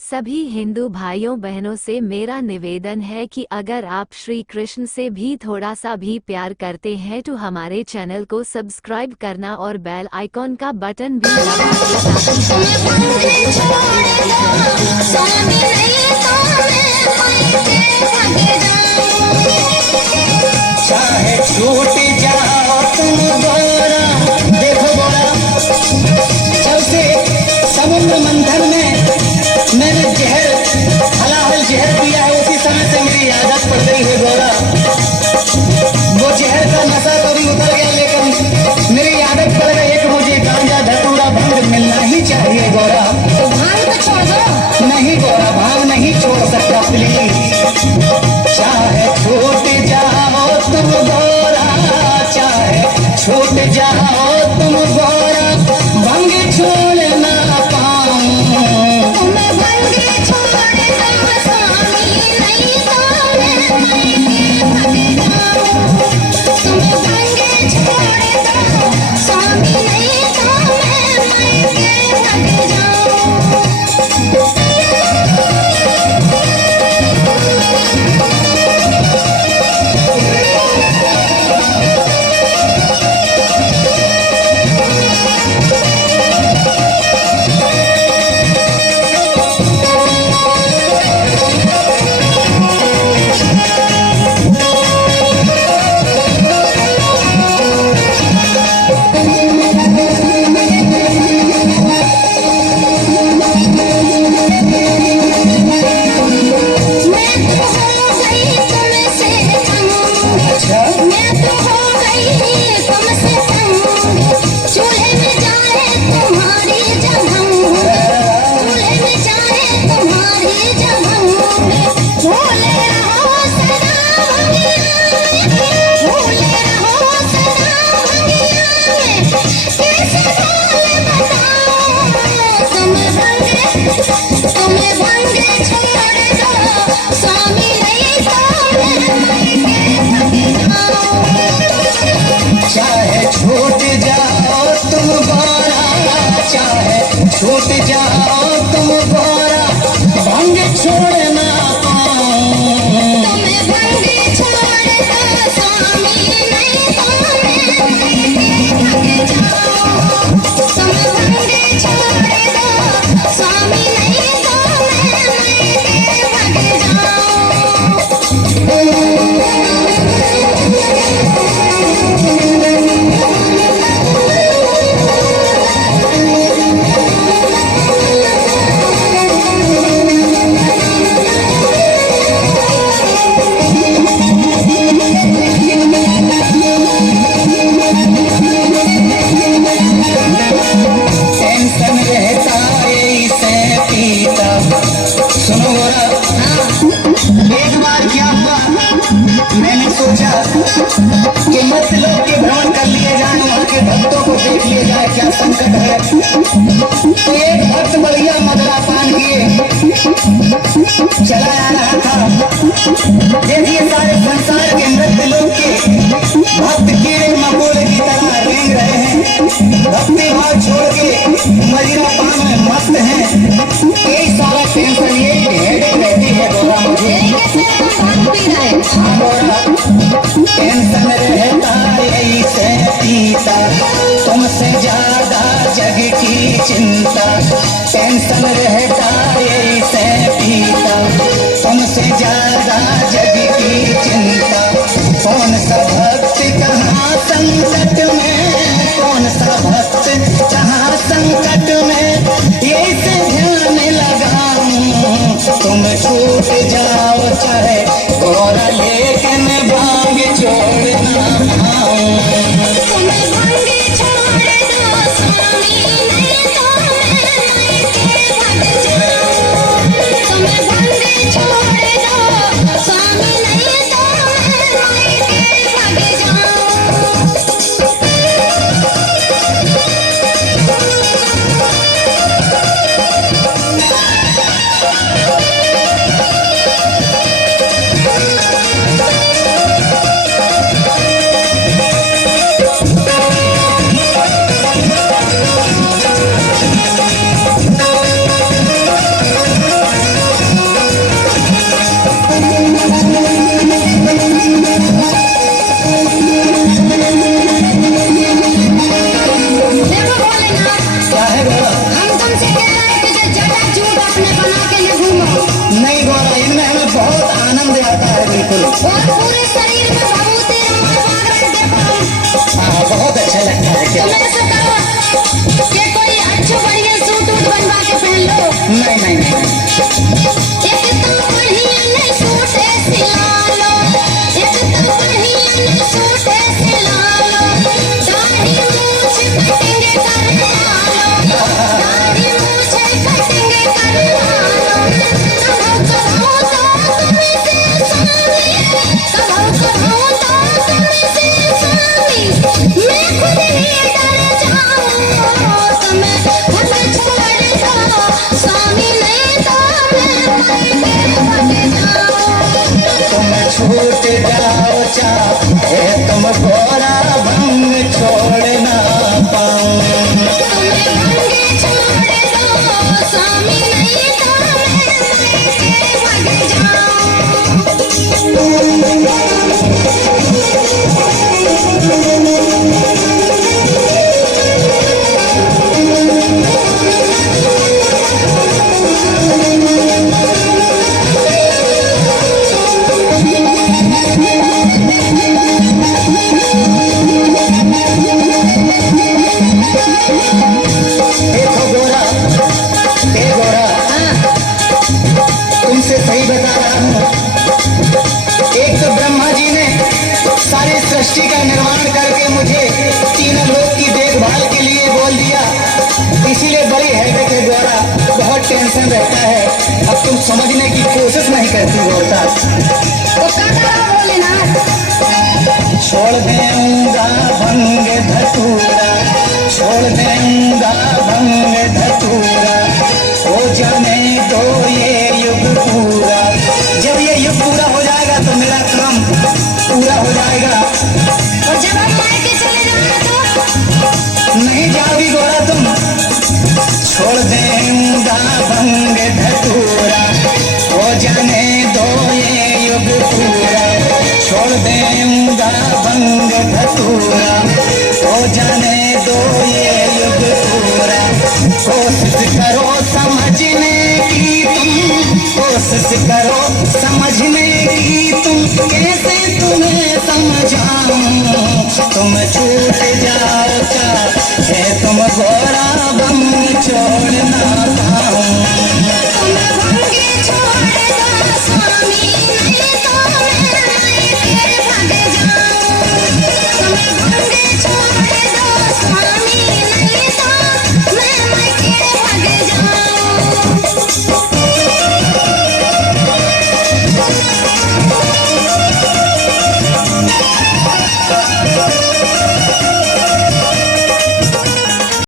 सभी हिंदू भाइयों बहनों से मेरा निवेदन है कि अगर आप श्री कृष्ण से भी थोड़ा सा भी प्यार करते हैं तो हमारे चैनल को सब्सक्राइब करना और बेल आइकॉन का बटन भी दबा के चाहे छूट जाओ तुम गोरा, देखो गोरा, जब से समुद्र मंथन में मैंने जहर हलाहल जहर पिया है उसी समय से मेरी आदत पड़ गई है गोरा। वो जहर का नशा तो भी उतर गया लेकिन मेरी आदत पड़ गई है कि मुझे गांजा धतूरा भंग मिलना ही चाहिए गोरा। तो भांग तो छोड़ दो। नहीं गोरा, भांग नहीं छोड़ सकता प्लीज। चाहे छूट जाओ तुम गोरा, चाहे छूट जाओ तुम गोरा, भंग छोड़ ना पाऊं। तुम्हें भंग छोड़ दो स्वामी, नहीं तो मैं मर के भाग जाऊं। तुम्हें भंग छोड़ दो स्वामी, नहीं तो मैं मर के भाग जाऊं। चाहे छूट जाओ तुम गोरा, चाहे छूट जाओ तुम गोरा, भंग छोड़ ना पाऊं। तुम्हें भंग छोड़ दो स्वामी, नहीं तो मैं भाग जाऊं। तुम्हें भंग छोड़ दो स्वामी, नहीं तो मैं भाग टेंशन रहता ऐसे पीता। सुनो गोरा, एक बार क्या हुआ, मैंने सोचा कि मत लोग के भ्रमण कर लिए जाए, वहां के भक्तों को देख लिए जाए क्या संकट है। तो एक भक्त बढ़िया मदरा पान किए चला आ रहा था। देखिए सारे संसार के मृत लोग के भक्त कीड़े मकोड़े की तरह रेंग रहे हैं, भक्ति भाव छोड़ के मदिरा पान में मस्त हैं। यही सारा टेंशन ये हेडेक रहती है गोरा मुझे। हाँ गोरा, टेंशन रहता ऐसे पीता, तुमसे ज्यादा जग की चिंता। टेंशन रहता ऐसे पीता, तुमसे ज्यादा जग की चिंता। कौन सा भक्त कहाँ संकट में, कौन सा भक्त कहाँ संकट में, ऐसे ध्यान लगाऊं। तुम छूट जाओ चाहे गोरा, लेकिन भांग छोड़ ना पाऊं। तुम्हें भंग छोड़ दो स्वामी, नहीं तो मैं भाग जाऊं। नहीं गौरा, इनमें हमें बहुत आनंद आता है बिल्कुल। और पूरे शरीर में भभूति रंग देखो। हाँ, बहुत अच्छा लगता है। क्या? तुम ऐसा करो कि कोई अच्छा बढ़िया सूट वूट बनवा के पहन लो। नहीं नहीं नहीं, एक तो बढ़िया ने सूट सिला लो, एक तो बढ़िया ने सूट सिला लो, दाढ़ी मूंछ कटिंग करवा लो, दाढ़ी मूंछ कटिंग करवा लो। कभो कभो तो तुमसे स्वामी, कभो कभो तो तुमसे स्वामी, मैं खुद ही डर जाऊं। तुम्हें खुद छोड़ दो स्वामी, नहीं तो तुम छूट जाओ चाहे तुम गौरा, भंग छोड़ ना पाऊं। देखो गोरा, हे गोरा, तुमसे सही बता रहा हूँ। एक तो ब्रह्मा जी ने सारी सृष्टि का निर्माण करके मुझे तीनों लोक की देखभाल के लिए बोल दिया, इसीलिए बड़ी हैरत है गोरा, बहुत टेंशन रहता है। अब तुम समझने की कोशिश नहीं करती गोरा। छोड़ देऊंगा भंग धतूरा, छोड़ देऊंगा भंग धतूरा, हो जाने दो ये युग पूरा। जब ये युग पूरा हो जाएगा तो मेरा काम पूरा हो जाएगा। और जब हम मायके चले जाना तो नहीं जाओगी गोरा तुम। छोड़ देऊंगा भंग धतूरा, हो जाने दो ये युग पूरा। छोड़ देऊंगा भंग धतूरा, हो जाने दो ये युग पूरा। कोशिश करो समझने की तुम, कोशिश करो समझने की तुम, कैसे तुम्हें समझाऊं। तुम छूट